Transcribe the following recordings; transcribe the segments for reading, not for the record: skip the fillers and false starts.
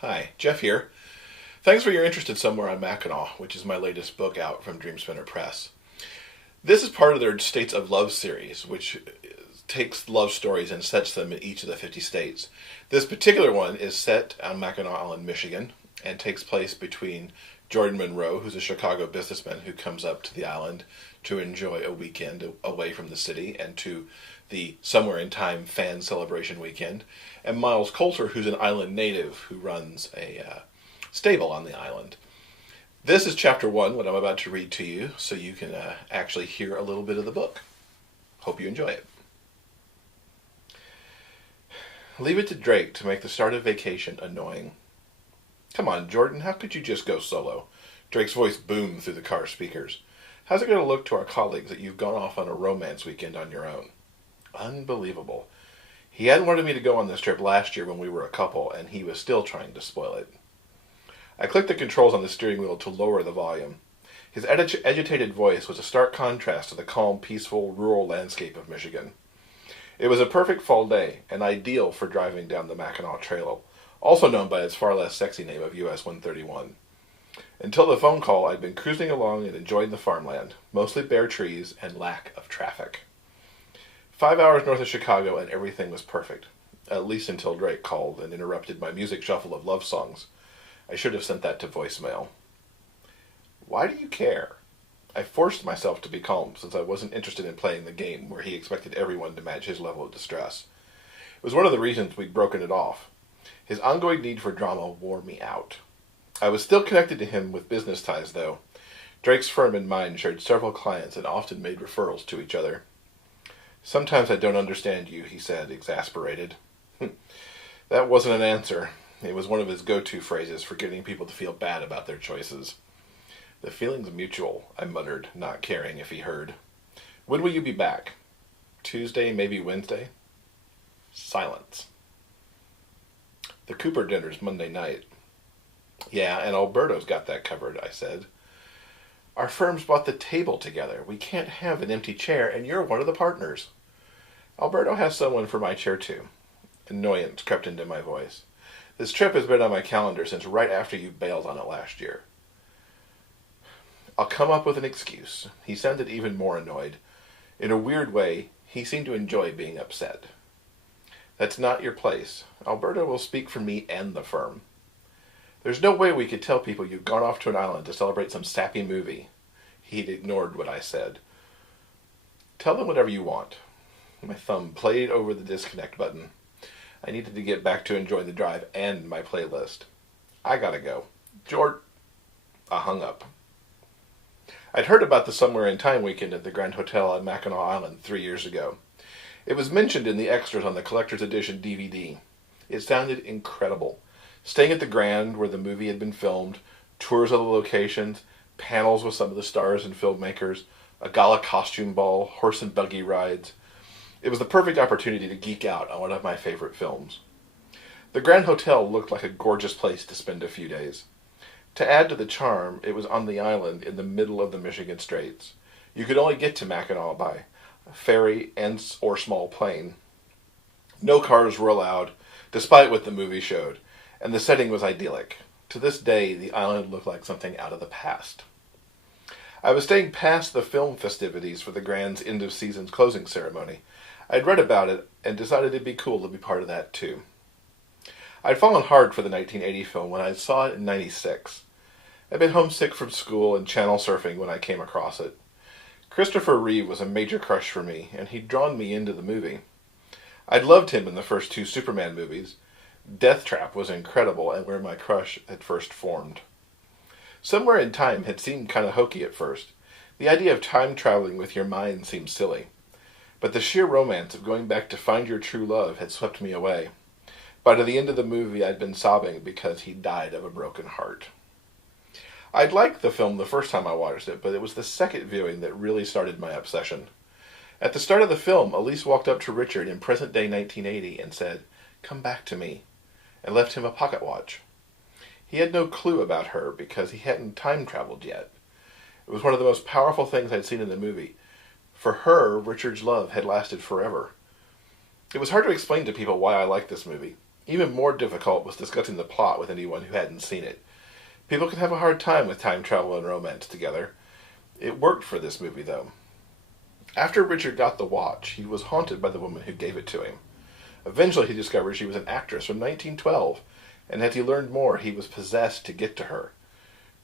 Hi, Jeff here. Thanks for your interest in Somewhere on Mackinac, which is my latest book out from Dreamspinner Press. This is part of their States of Love series, which takes love stories and sets them in each of the 50 states. This particular one is set on Mackinac Island, Michigan, and takes place between Jordan Monroe, who's a Chicago businessman who comes up to the island to enjoy a weekend away from the city and to the Somewhere in Time fan celebration weekend, and Miles Colter, who's an island native who runs a stable on the island. This is chapter 1, what I'm about to read to you, so you can actually hear a little bit of the book. Hope you enjoy it. Leave it to Drake to make the start of vacation annoying. Come on, Jordan, how could you just go solo? Drake's voice boomed through the car speakers. How's it going to look to our colleagues that you've gone off on a romance weekend on your own? Unbelievable. He hadn't wanted me to go on this trip last year when we were a couple, and he was still trying to spoil it. I clicked the controls on the steering wheel to lower the volume. His agitated voice was a stark contrast to the calm, peaceful, rural landscape of Michigan. It was a perfect fall day, and ideal for driving down the Mackinac Trail, also known by its far less sexy name of US 131. Until the phone call, I'd been cruising along and enjoying the farmland, mostly bare trees and lack of traffic. 5 hours north of Chicago and everything was perfect, at least until Drake called and interrupted my music shuffle of love songs. I should have sent that to voicemail. Why do you care? I forced myself to be calm since I wasn't interested in playing the game where he expected everyone to match his level of distress. It was one of the reasons we'd broken it off. His ongoing need for drama wore me out. I was still connected to him with business ties, though. Drake's firm and mine shared several clients and often made referrals to each other. Sometimes I don't understand you, he said, exasperated. That wasn't an answer. It was one of his go-to phrases for getting people to feel bad about their choices. The feeling's mutual, I muttered, not caring if he heard. When will you be back? Tuesday, maybe Wednesday? Silence. The Cooper dinner's Monday night. Yeah, and Alberto's got that covered, I said. Our firms bought the table together. We can't have an empty chair, and you're one of the partners. Alberto has someone for my chair, too. Annoyance crept into my voice. This trip has been on my calendar since right after you bailed on it last year. I'll come up with an excuse. He sounded even more annoyed. In a weird way, he seemed to enjoy being upset. That's not your place. Alberto will speak for me and the firm. There's no way we could tell people you've gone off to an island to celebrate some sappy movie. He'd ignored what I said. Tell them whatever you want. My thumb played over the disconnect button. I needed to get back to enjoying the drive and my playlist. I gotta go. I hung up. I'd heard about the Somewhere in Time weekend at the Grand Hotel on Mackinac Island 3 years ago. It was mentioned in the extras on the collector's edition DVD. It sounded incredible. Staying at the Grand, where the movie had been filmed, tours of the locations, panels with some of the stars and filmmakers, a gala costume ball, horse and buggy rides. It was the perfect opportunity to geek out on one of my favorite films. The Grand Hotel looked like a gorgeous place to spend a few days. To add to the charm, it was on the island in the middle of the Michigan Straits. You could only get to Mackinac by ferry or small plane. No cars were allowed, despite what the movie showed, and the setting was idyllic. To this day, the island looked like something out of the past. I was staying past the film festivities for the Grand's end-of-season's closing ceremony. I'd read about it and decided it'd be cool to be part of that, too. I'd fallen hard for the 1980 film when I saw it in '96. I'd been homesick from school and channel surfing when I came across it. Christopher Reeve was a major crush for me, and he'd drawn me into the movie. I'd loved him in the first 2 Superman movies. Death Trap was incredible and where my crush had first formed. Somewhere in Time had seemed kind of hokey at first. The idea of time traveling with your mind seemed silly. But the sheer romance of going back to find your true love had swept me away. By the end of the movie, I'd been sobbing because he died of a broken heart. I'd liked the film the first time I watched it, but it was the second viewing that really started my obsession. At the start of the film, Elise walked up to Richard in present-day 1980 and said, "Come back to me," and left him a pocket watch. He had no clue about her because he hadn't time-traveled yet. It was one of the most powerful things I'd seen in the movie. For her, Richard's love had lasted forever. It was hard to explain to people why I liked this movie. Even more difficult was discussing the plot with anyone who hadn't seen it. People can have a hard time with time travel and romance together. It worked for this movie, though. After Richard got the watch, he was haunted by the woman who gave it to him. Eventually he discovered she was an actress from 1912, and as he learned more, he was possessed to get to her.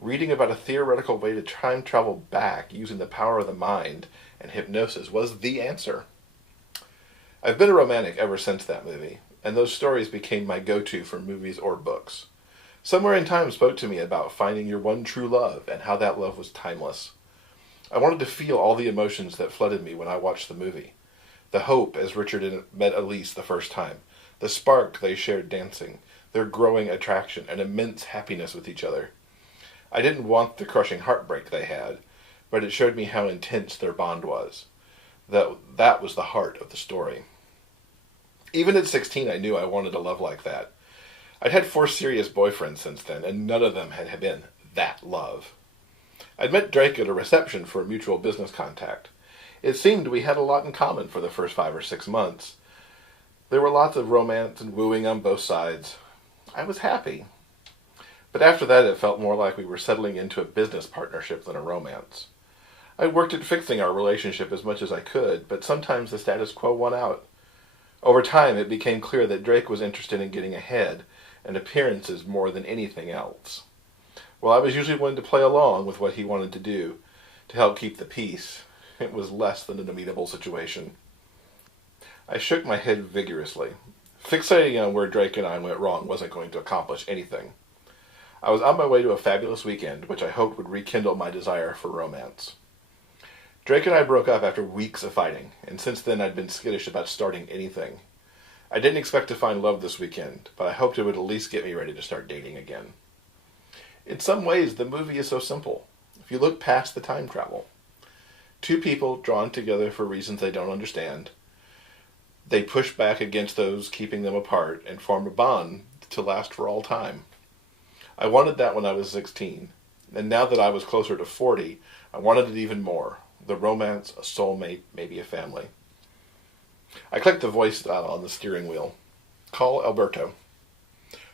Reading about a theoretical way to time travel back using the power of the mind and hypnosis was the answer. I've been a romantic ever since that movie, and those stories became my go-to for movies or books. Somewhere in Time spoke to me about finding your one true love and how that love was timeless. I wanted to feel all the emotions that flooded me when I watched the movie. The hope as Richard met Elise the first time, the spark they shared dancing, their growing attraction and immense happiness with each other. I didn't want the crushing heartbreak they had, but it showed me how intense their bond was. That was the heart of the story. Even at 16, I knew I wanted a love like that. I'd had 4 serious boyfriends since then, and none of them had been that love. I'd met Drake at a reception for a mutual business contact. It seemed we had a lot in common for the first 5 or 6 months. There were lots of romance and wooing on both sides. I was happy. But after that, it felt more like we were settling into a business partnership than a romance. I worked at fixing our relationship as much as I could, but sometimes the status quo won out. Over time, it became clear that Drake was interested in getting ahead, and appearances more than anything else. While I was usually willing to play along with what he wanted to do to help keep the peace, it was less than an amenable situation. I shook my head vigorously. Fixating on where Drake and I went wrong wasn't going to accomplish anything. I was on my way to a fabulous weekend, which I hoped would rekindle my desire for romance. Drake and I broke up after weeks of fighting, and since then I'd been skittish about starting anything. I didn't expect to find love this weekend, but I hoped it would at least get me ready to start dating again. In some ways, the movie is so simple, if you look past the time travel. 2 people drawn together for reasons they don't understand. They push back against those keeping them apart and form a bond to last for all time. I wanted that when I was 16, and now that I was closer to 40, I wanted it even more. The romance, a soulmate, maybe a family. I clicked the voice dial on the steering wheel. Call Alberto.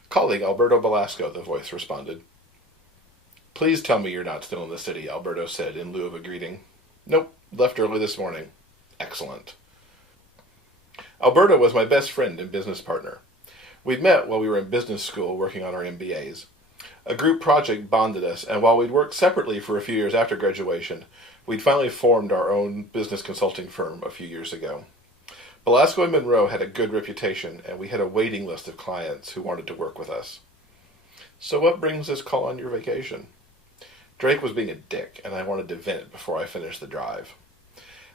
Calling Alberto Velasco, the voice responded. Please tell me you're not still in the city, Alberto said in lieu of a greeting. Nope, left early this morning. Excellent. Alberto was my best friend and business partner. We'd met while we were in business school working on our MBAs. A group project bonded us, and while we'd worked separately for a few years after graduation, we'd finally formed our own business consulting firm a few years ago. Velasco and Monroe had a good reputation, and we had a waiting list of clients who wanted to work with us. So what brings this call on your vacation? Drake was being a dick, and I wanted to vent before I finished the drive.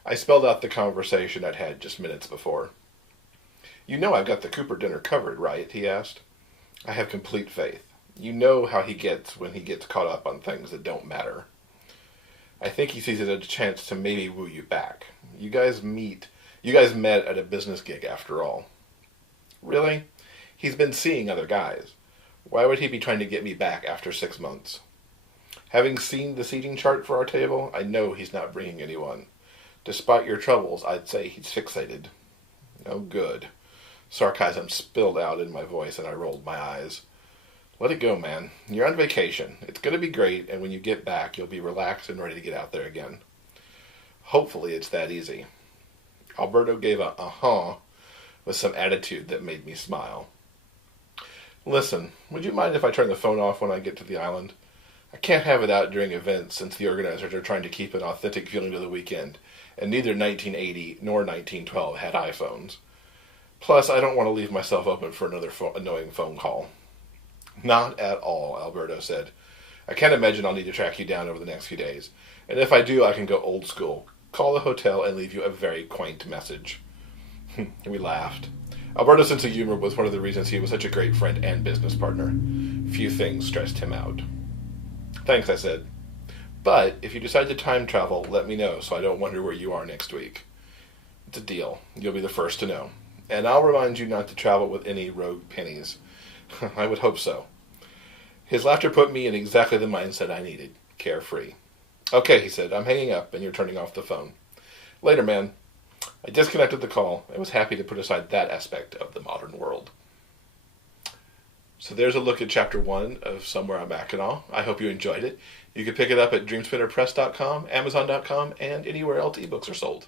I spelled out the conversation I'd had just minutes before. You know I've got the Cooper dinner covered, right? He asked. I have complete faith. You know how he gets when he gets caught up on things that don't matter. I think he sees it as a chance to maybe woo you back. You guys met at a business gig after all. Really? He's been seeing other guys. Why would he be trying to get me back after 6 months? Having seen the seating chart for our table, I know he's not bringing anyone. Despite your troubles, I'd say he's fixated. Oh, good. Sarcasm spilled out in my voice, and I rolled my eyes. Let it go, man. You're on vacation. It's going to be great, and when you get back, you'll be relaxed and ready to get out there again. Hopefully it's that easy. Alberto gave a uh-huh with some attitude that made me smile. Listen, would you mind if I turn the phone off when I get to the island? I can't have it out during events since the organizers are trying to keep an authentic feeling to the weekend, and neither 1980 nor 1912 had iPhones. Plus, I don't want to leave myself open for another annoying phone call. Not at all, Alberto said. I can't imagine I'll need to track you down over the next few days, and if I do, I can go old school. Call the hotel and leave you a very quaint message. We laughed. Alberto's sense of humor was one of the reasons he was such a great friend and business partner. Few things stressed him out. Thanks, I said. But if you decide to time travel, let me know so I don't wonder where you are next week. It's a deal. You'll be the first to know. And I'll remind you not to travel with any rogue pennies. I would hope so. His laughter put me in exactly the mindset I needed. Carefree. Okay, he said. I'm hanging up and you're turning off the phone. Later, man. I disconnected the call and was happy to put aside that aspect of the modern world. So there's a look at Chapter 1 of Somewhere on Mackinac. I hope you enjoyed it. You can pick it up at dreamspinnerpress.com, amazon.com, and anywhere else ebooks are sold.